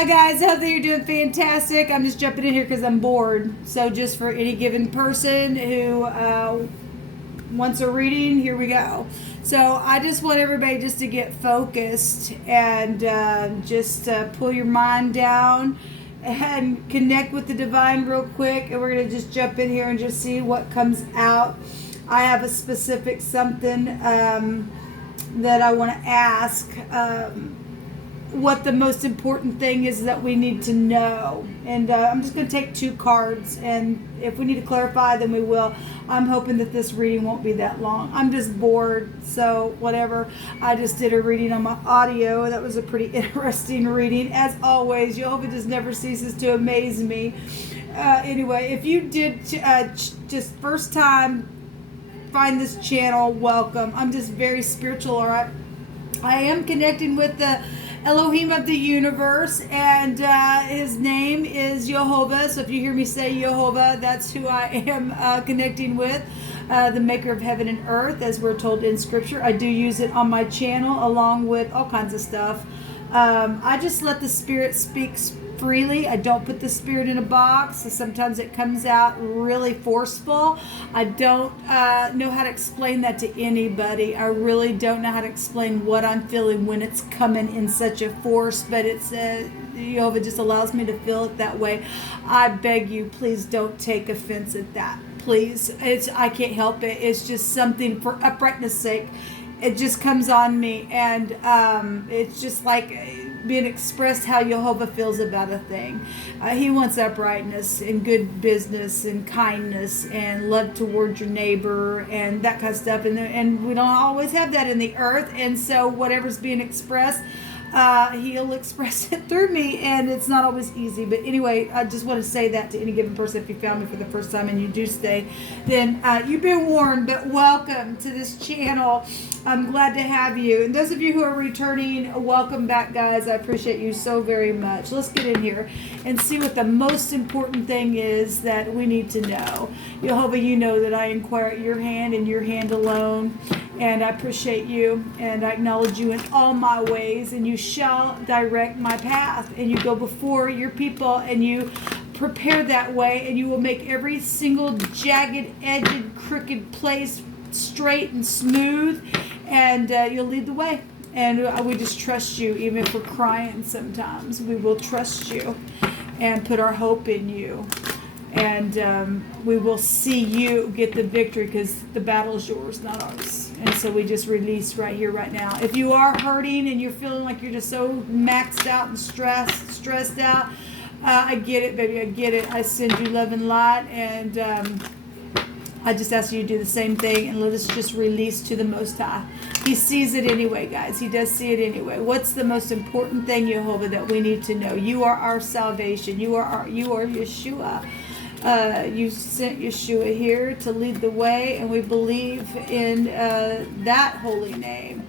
Hi guys, I hope that you're doing fantastic. I'm just jumping in here because I'm bored. So just for any given person who wants a reading, here we go. So I just want everybody just to get focused and just pull your mind down and connect with the divine real quick. And we're going to just jump in here and just see what comes out. I have a specific something that I want to ask. What the most important thing is that we need to know. And I'm just going to take 2 cards, and if we need to clarify, then we will. I'm hoping that this reading won't be that long. I'm just bored, so whatever. I just did a reading on my audio. That was a pretty interesting reading. As always, Jehovah just never ceases to amaze me. Anyway, if you did just first time find this channel, welcome. I'm just very spiritual, all right? I am connecting with the Elohim of the universe, and his name is Jehovah. So if you hear me say Jehovah, that's who I am connecting with, the maker of heaven and earth, as we're told in scripture. I do use it on my channel along with all kinds of stuff. I just let the spirit speak freely. I don't put the spirit in a box. So sometimes it comes out really forceful. I don't know how to explain that to anybody. I really don't know how to explain what I'm feeling when it's coming in such a force, but it's Jehovah just allows me to feel it that way. I beg you, please don't take offense at that. Please. I can't help it. It's just something for uprightness sake. It just comes on me, and it's just like being expressed how Jehovah feels about a thing. He wants uprightness and good business and kindness and love towards your neighbor and that kind of stuff. And we don't always have that in the earth. And so whatever's being expressed, he'll express it through me, and it's not always easy. But anyway, I just want to say that to any given person. If you found me for the first time and you do stay, then you've been warned. But welcome to this channel. I'm glad to have you. And those of you who are returning, welcome back, guys. I appreciate you so very much. Let's get in here and see what the most important thing is that we need to know. Jehovah, you know that I inquire at your hand and your hand alone. And I appreciate you, and I acknowledge you in all my ways, and you shall direct my path. And you go before your people, and you prepare that way, and you will make every single jagged, edged, crooked place straight and smooth, and you'll lead the way. And we just trust you, even if we're crying sometimes. We will trust you and put our hope in you. And we will see you get the victory, because the battle is yours, not ours. And so we just release right here, right now. If you are hurting and you're feeling like you're just so maxed out and stressed out, I get it, baby. I get it. I send you love and light, and I just ask you to do the same thing, and let us just release to the Most High. He sees it anyway, guys. He does see it anyway. What's the most important thing, Jehovah, that we need to know? You are our salvation. You are Yeshua. You sent Yeshua here to lead the way, and we believe in that holy name.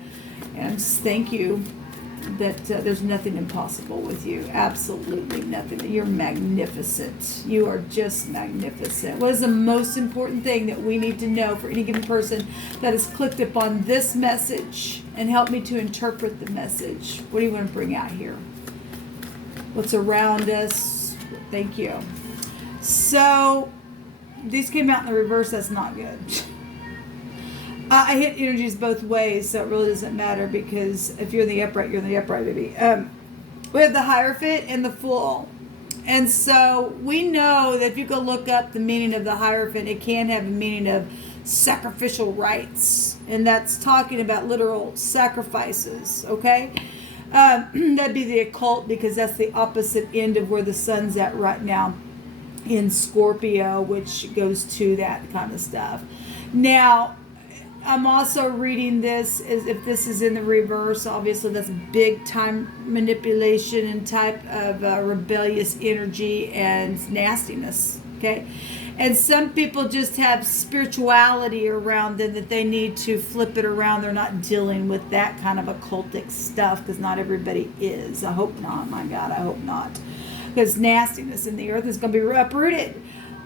And just thank you that there's nothing impossible with you. Absolutely nothing. You're magnificent. You are just magnificent. What is the most important thing that we need to know for any given person that has clicked upon this message and helped me to interpret the message? What do you want to bring out here? What's around us? Thank you. So, these came out in the reverse. That's not good. I hit energies both ways, so it really doesn't matter, because if you're in the upright, you're in the upright, baby. We have the Hierophant and the Fool. And so, we know that if you go look up the meaning of the Hierophant, it can have a meaning of sacrificial rites. And that's talking about literal sacrifices, okay? That'd be the occult, because that's the opposite end of where the sun's at right now in Scorpio, which goes to that kind of stuff. Now, I'm also reading this as if this is in the reverse. Obviously, that's big time manipulation and type of rebellious energy and nastiness. Okay, and some people just have spirituality around them that they need to flip it around. They're not dealing with that kind of occultic stuff, because not everybody is. I hope not. My God, I hope not. Because nastiness in the earth is going to be uprooted.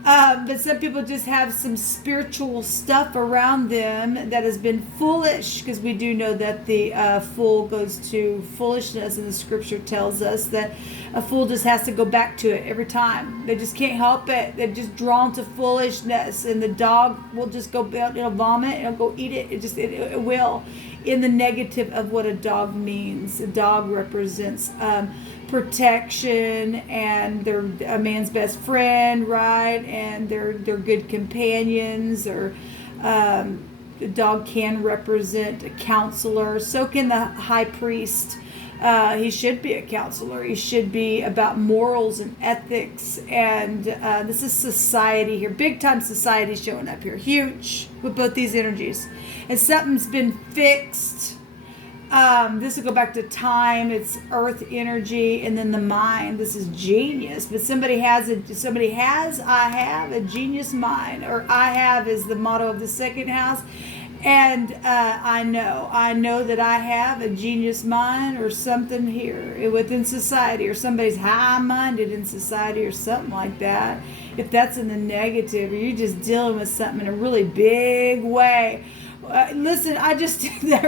But some people just have some spiritual stuff around them that has been foolish, because we do know that the fool goes to foolishness, and the scripture tells us that a fool just has to go back to it every time. They just can't help it. They're just drawn to foolishness, and the dog will just go, it'll vomit, it'll go eat it. It will, in the negative of what a dog means. A dog represents protection, and they're a man's best friend, right? And they're good companions. Or the dog can represent a counselor. So can the high priest. He should be a counselor. He should be about morals and ethics. And this is society here, big time society showing up here, huge, with both these energies. And something's been fixed. This will go back to time. It's earth energy, and then the mind. This is genius. But I have a genius mind, or I have is the motto of the second house. And I know that I have a genius mind, or something here within society, or somebody's high-minded in society, or something like that. If that's in the negative, or you're just dealing with something in a really big way. Listen, I just did that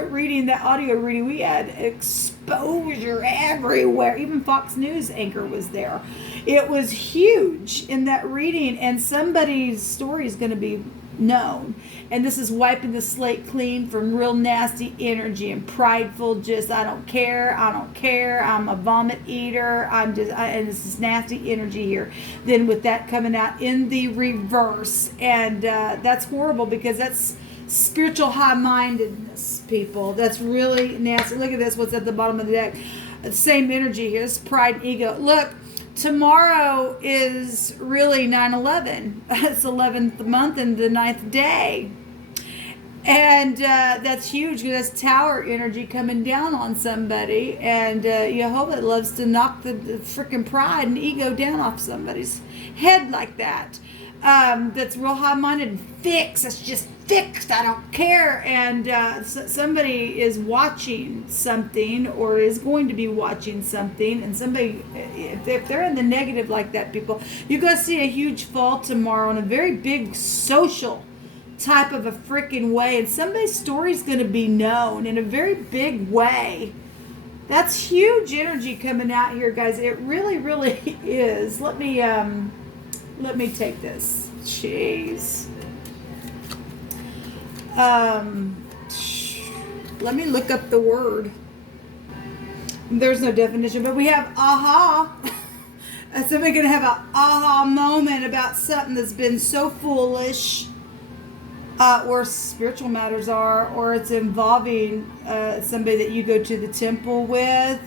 audio reading. We had exposure everywhere. Even Fox News anchor was there. It was huge in that reading, and somebody's story is going to be known. And this is wiping the slate clean from real nasty energy and prideful, just I don't care, I'm a vomit eater, and this is nasty energy here. Then with that coming out in the reverse, and that's horrible, because that's spiritual high-mindedness, people. That's really nasty. Look at this, what's at the bottom of the deck. Same energy here. It's pride and ego. Look, tomorrow is really 9/11. It's 11th month and the 9th day. And that's huge, because that's tower energy coming down on somebody. And Jehovah loves to knock the freaking pride and ego down off somebody's head like that. That's real high-minded and fixed. It's just fixed. I don't care. And somebody is watching something, or is going to be watching something. And somebody, if they're in the negative like that, people, you're going to see a huge fall tomorrow in a very big social type of a freaking way. And somebody's story is going to be known in a very big way. That's huge energy coming out here, guys. It really, really is. Let me take this. Jeez. Let me look up the word. There's no definition, but we have aha. Somebody gonna have an aha moment about something that's been so foolish, or spiritual matters are, or it's involving somebody that you go to the temple with,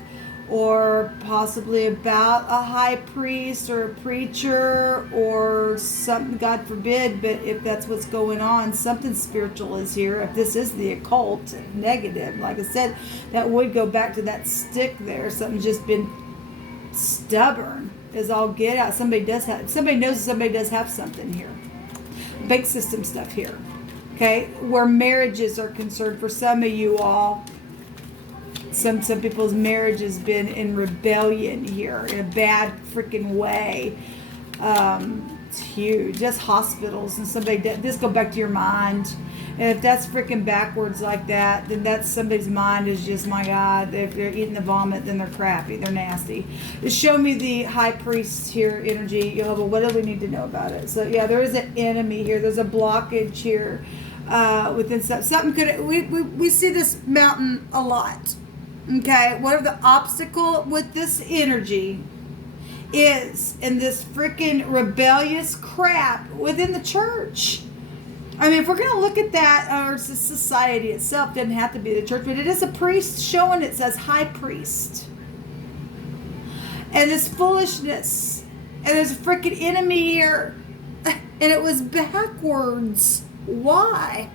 or possibly about a high priest or a preacher or something, God forbid. But if that's what's going on, something spiritual is here. If this is the occult negative, like I said, that would go back to that stick there. Something's just been stubborn as all get out. Somebody knows somebody does have something here. Bank system stuff here. Okay, where marriages are concerned, for some of you all, some people's marriage has been in rebellion here in a bad freaking way. It's huge. That's hospitals, and this go back to your mind. And if that's freaking backwards like that, then that's somebody's mind is just, my God, if they're eating the vomit, then they're crappy, they're nasty. Show me the high priest here energy, Jehovah. What do we need to know about it? So yeah, there is an enemy here. There's a blockage here within something. We see this mountain a lot. Okay, whatever the obstacle with this energy is, in this freaking rebellious crap within the church. I mean, if we're going to look at that, or society itself, doesn't have to be the church, but it is a priest showing, it says high priest. And this foolishness, and there's a freaking enemy here, and it was backwards. Why?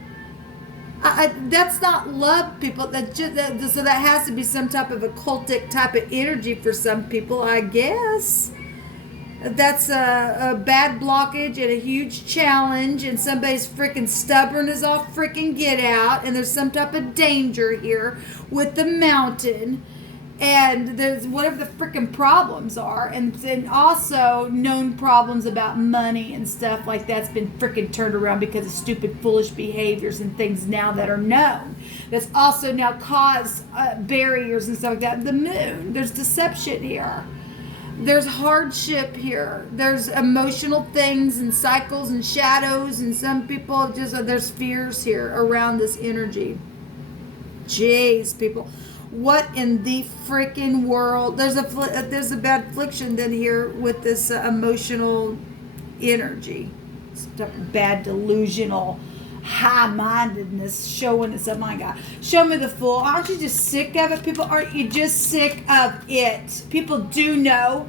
That's not love, people. So that has to be some type of occultic type of energy for some people, I guess. That's a bad blockage and a huge challenge, and somebody's freaking stubborn as all freaking get out, and there's some type of danger here with the mountain. And there's whatever the freaking problems are, and also known problems about money and stuff like that's been freaking turned around because of stupid, foolish behaviors and things now that are known. That's also now caused barriers and stuff like that. The moon, there's deception here. There's hardship here. There's emotional things and cycles and shadows, and some people just there's fears here around this energy. Jeez, people. What in the freaking world? There's a bad affliction then here with this emotional energy. Bad delusional high-mindedness showing us. Oh my God. Show me the fool. Aren't you just sick of it? People, aren't you just sick of it? People do know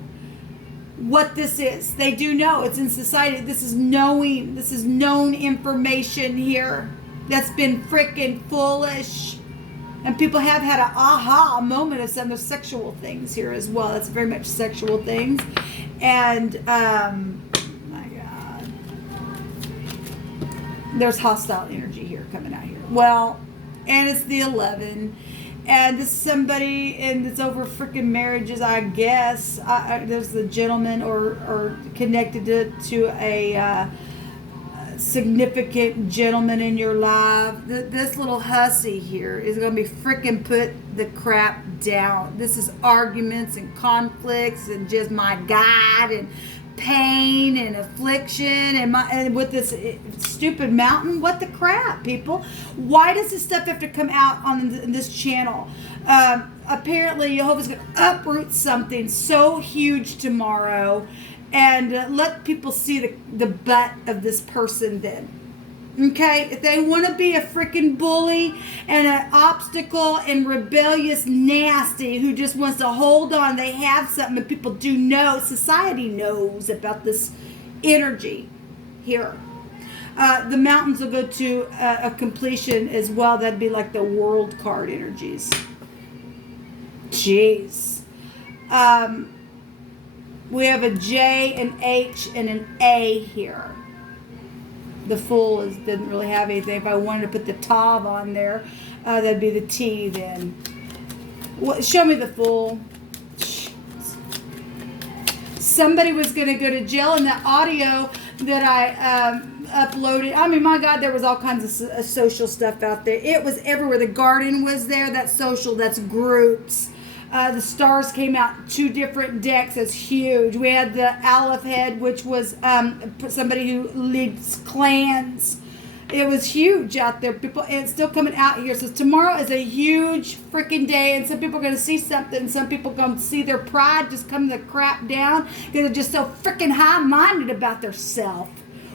what this is. They do know. It's in society. This is knowing. This is known information here that's been freaking foolish. And people have had an aha moment of some of the sexual things here as well. That's very much sexual things. And, my God. There's hostile energy here coming out here. Well, and it's the 11. And this is somebody, and it's over freaking marriages, I guess. There's the gentleman or connected to a significant gentleman in your life. This little hussy here is going to be freaking put the crap down. This is arguments and conflicts and just my God and pain and affliction and with this stupid mountain. What the crap, people? Why does this stuff have to come out on this channel? Apparently Jehovah's going to uproot something so huge tomorrow and let people see the butt of this person then. Okay? If they want to be a freaking bully and an obstacle and rebellious nasty who just wants to hold on, they have something, and people do know, society knows about this energy here. The mountains will go to a completion as well. That'd be like the world card energies. Jeez. We have a J, an H, and an A here. The Fool didn't really have anything. If I wanted to put the Tav on there, that'd be the T then. Show me the Fool. Somebody was going to go to jail in that audio that I uploaded. I mean, my God, there was all kinds of social stuff out there. It was everywhere. The garden was there. That's social. That's groups. The stars came out 2 different decks. That's huge. We had the Aleph head, which was somebody who leads clans. It was huge out there, people, and it's still coming out here. So tomorrow is a huge freaking day, and some people are going to see something, and some people are going to see their pride just come the crap down because they're just so freaking high-minded about their self.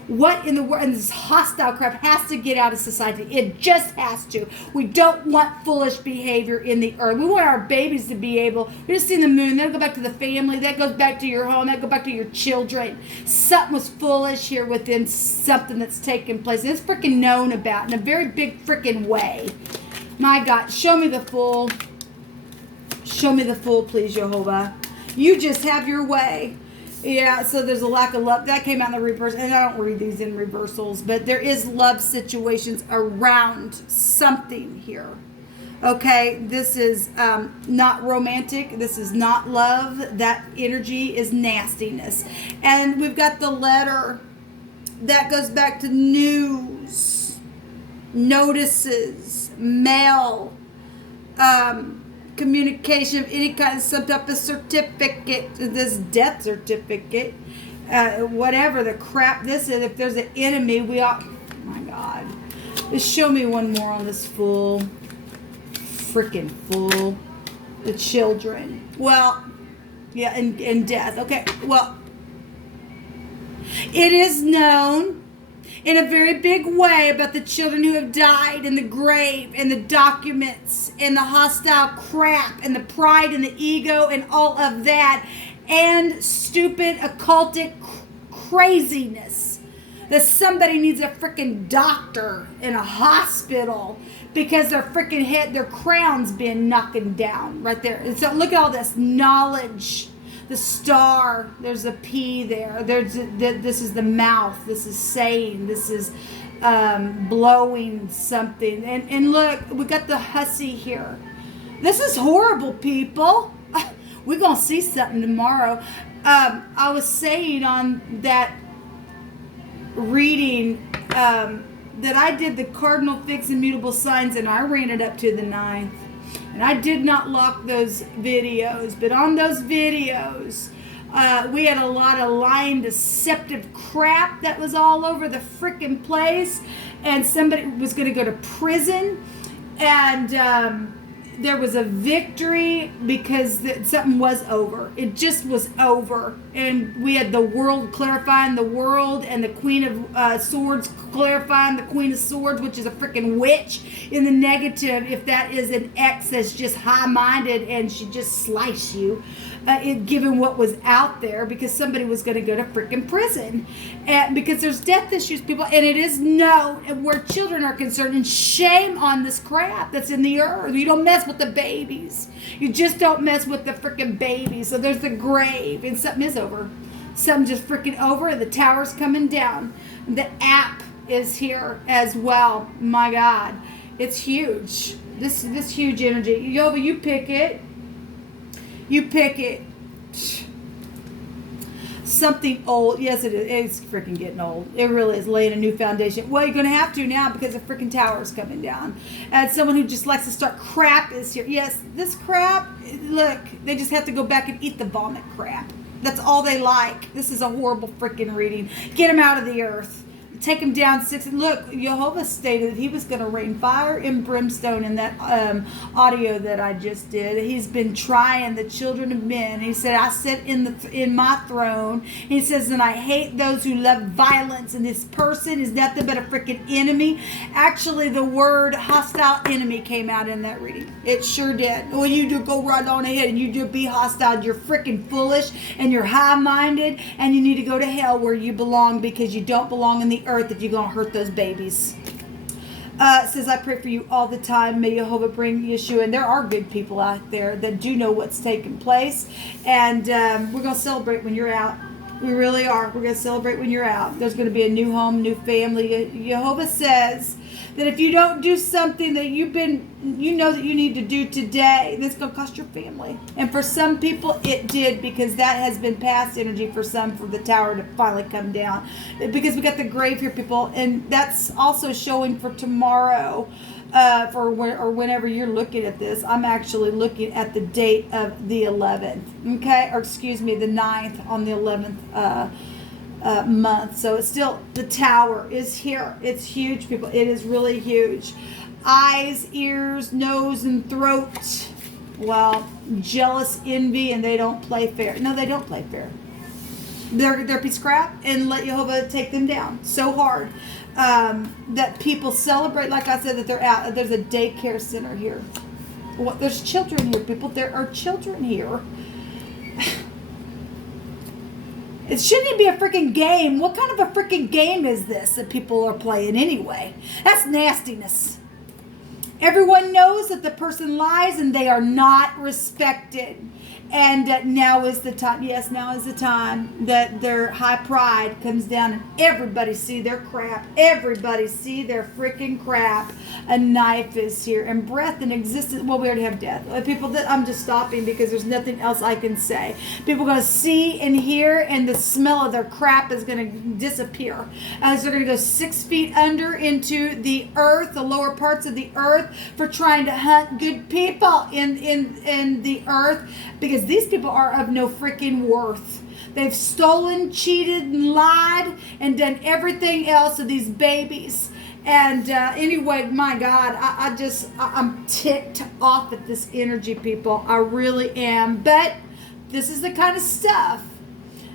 What in the world? And this hostile crap has to get out of society. It just has to. We don't want foolish behavior in the earth. We want our babies to be able. We just see the moon. That'll go back to the family. That goes back to your home. That go back to your children. Something was foolish here within something that's taken place. And it's freaking known about in a very big freaking way. My God, show me the Fool. Show me the Fool, please, Jehovah. You just have your way. Yeah, so there's a lack of love. That came out in the reverse, and I don't read these in reversals, but there is love situations around something here. Okay, this is not romantic. This is not love. That energy is nastiness. And we've got the letter that goes back to news, notices, mail, communication of any kind, some type of certificate, this death certificate, whatever the crap this is. If there's an enemy, we all, oh my God. Just show me one more on this Fool. Freaking Fool. The children. Well, yeah, and death. Okay, well, it is known in a very big way about the children who have died in the grave and the documents and the hostile crap and the pride and the ego and all of that and stupid occultic craziness that somebody needs a freaking doctor in a hospital because their freaking head, their crown's been knocking down right there. And so look at all this knowledge. The star, there's a P there. This is the mouth. This is saying. This is blowing something. And look, we got the hussy here. This is horrible, people. We're going to see something tomorrow. I was saying on that reading that I did the cardinal, fixed, and mutable signs, and I ran it up to the 9th. And I did not lock those videos, but on those videos, we had a lot of lying, deceptive crap that was all over the freaking place. And somebody was going to go to prison. And there was a victory because something was over. It just was over. And we had the world clarifying the world, and the Queen of Swords clarifying the Queen of Swords, which is a freaking witch in the negative. If that is an ex that's just high-minded and she just slice you, given what was out there, because somebody was going to go to freaking prison. And because there's death issues, people, and it is known where children are concerned, and shame on this crap that's in the earth. You don't mess with the babies. You just don't mess with the freaking babies. So there's the grave, and something is over. Something just freaking over, and the tower's coming down. The app is here as well. My God, it's huge. This huge energy. Yova, you pick it. You pick it. Something old. Yes, it is. It's freaking getting old. It really is, laying a new foundation. Well, you're going to have to now because the freaking tower is coming down. And someone who just likes to start crap is here. Yes, this crap, look, they just have to go back and eat the vomit crap. That's all they like. This is a horrible freaking reading. Get them out of the earth. Take him down 6. Look, Jehovah stated that he was going to rain fire and brimstone in that audio that I just did. He's been trying the children of men. He said, I sit in my throne. He says, and I hate those who love violence. And this person is nothing but a freaking enemy. Actually, the word hostile enemy came out in that reading. It sure did. Well, you do go right on ahead and you do be hostile. You're freaking foolish and you're high-minded and you need to go to hell where you belong, because you don't belong in the earth if you're going to hurt those babies. Says, I pray for you all the time. May Jehovah bring Yeshua. And there are good people out there that do know what's taking place. And we're going to celebrate when you're out. We really are. We're going to celebrate when you're out. There's going to be a new home, new family. Jehovah says that if you don't do something that you know that you need to do today, that's going to cost your family. And for some people, it did, because that has been past energy for some, for the tower to finally come down. Because we got the grave here, people, and that's also showing for tomorrow. Or whenever you're looking at this, I'm actually looking at the date of the 11th, okay? Or excuse me, the 9th on the 11th month. So it's still, the tower is here. It's huge, people. It is really huge. Eyes, ears, nose, and throat. Well, jealous, envy, and they don't play fair. No, they don't play fair. They're piece of crap, and let Jehovah take them down so hard. That people celebrate, like I said, that they're out. There's a daycare center here. Well, there's children here, people. There are children here. It shouldn't even be a freaking game. What kind of a freaking game is this that people are playing anyway? That's nastiness. Everyone knows that the person lies and they are not respected. And now is the time, yes, now is the time that their high pride comes down and everybody see their crap. Everybody see their freaking crap. A knife is here. And breath and existence, well, we already have death. People, that I'm just stopping because there's nothing else I can say. People are going to see and hear, and the smell of their crap is going to disappear. As they're going to go 6 feet under into the earth, the lower parts of the earth, for trying to hunt good people in the earth, because these people are of no freaking worth. They've stolen, cheated, and lied, and done everything else to these babies. And anyway, my God, I'm ticked off at this energy, people. I really am. But this is the kind of stuff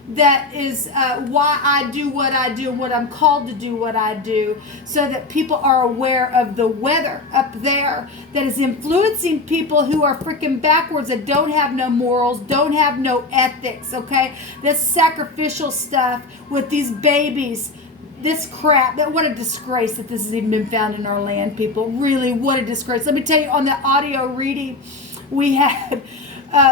that is why I do what I do, and what I'm called to do what I do, so that people are aware of the weather up there that is influencing people who are freaking backwards, that don't have no morals, don't have no ethics, okay? This sacrificial stuff with these babies, this crap, what a disgrace that this has even been found in our land, people. Really, what a disgrace. Let me tell you, on the audio reading, we had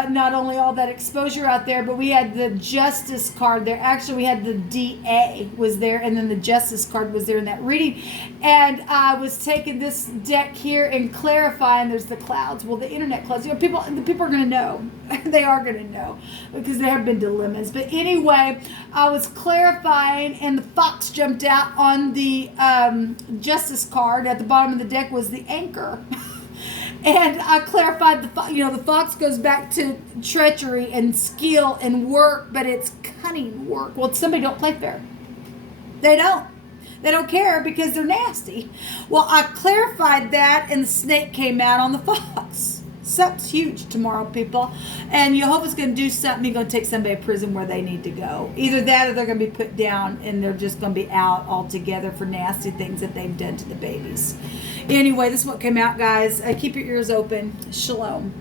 not only all that exposure out there, but we had the justice card there. Actually, we had the DA was there, and then the justice card was there in that reading. And I was taking this deck here and clarifying. There's the clouds. Well, the internet clouds. The people are going to know. They are going to know because there have been dilemmas. But anyway, I was clarifying, and the fox jumped out on the justice card. At the bottom of the deck was the anchor. And I clarified the fox goes back to treachery and skill and work, but it's cunning work. Well, somebody don't play fair. They don't. They don't care because they're nasty. Well, I clarified that, and the snake came out on the fox. Something's huge tomorrow, people. And Jehovah's going to do something. He's going to take somebody to prison where they need to go. Either that or they're going to be put down and they're just going to be out altogether for nasty things that they've done to the babies. Anyway, this is what came out, guys. Keep your ears open. Shalom.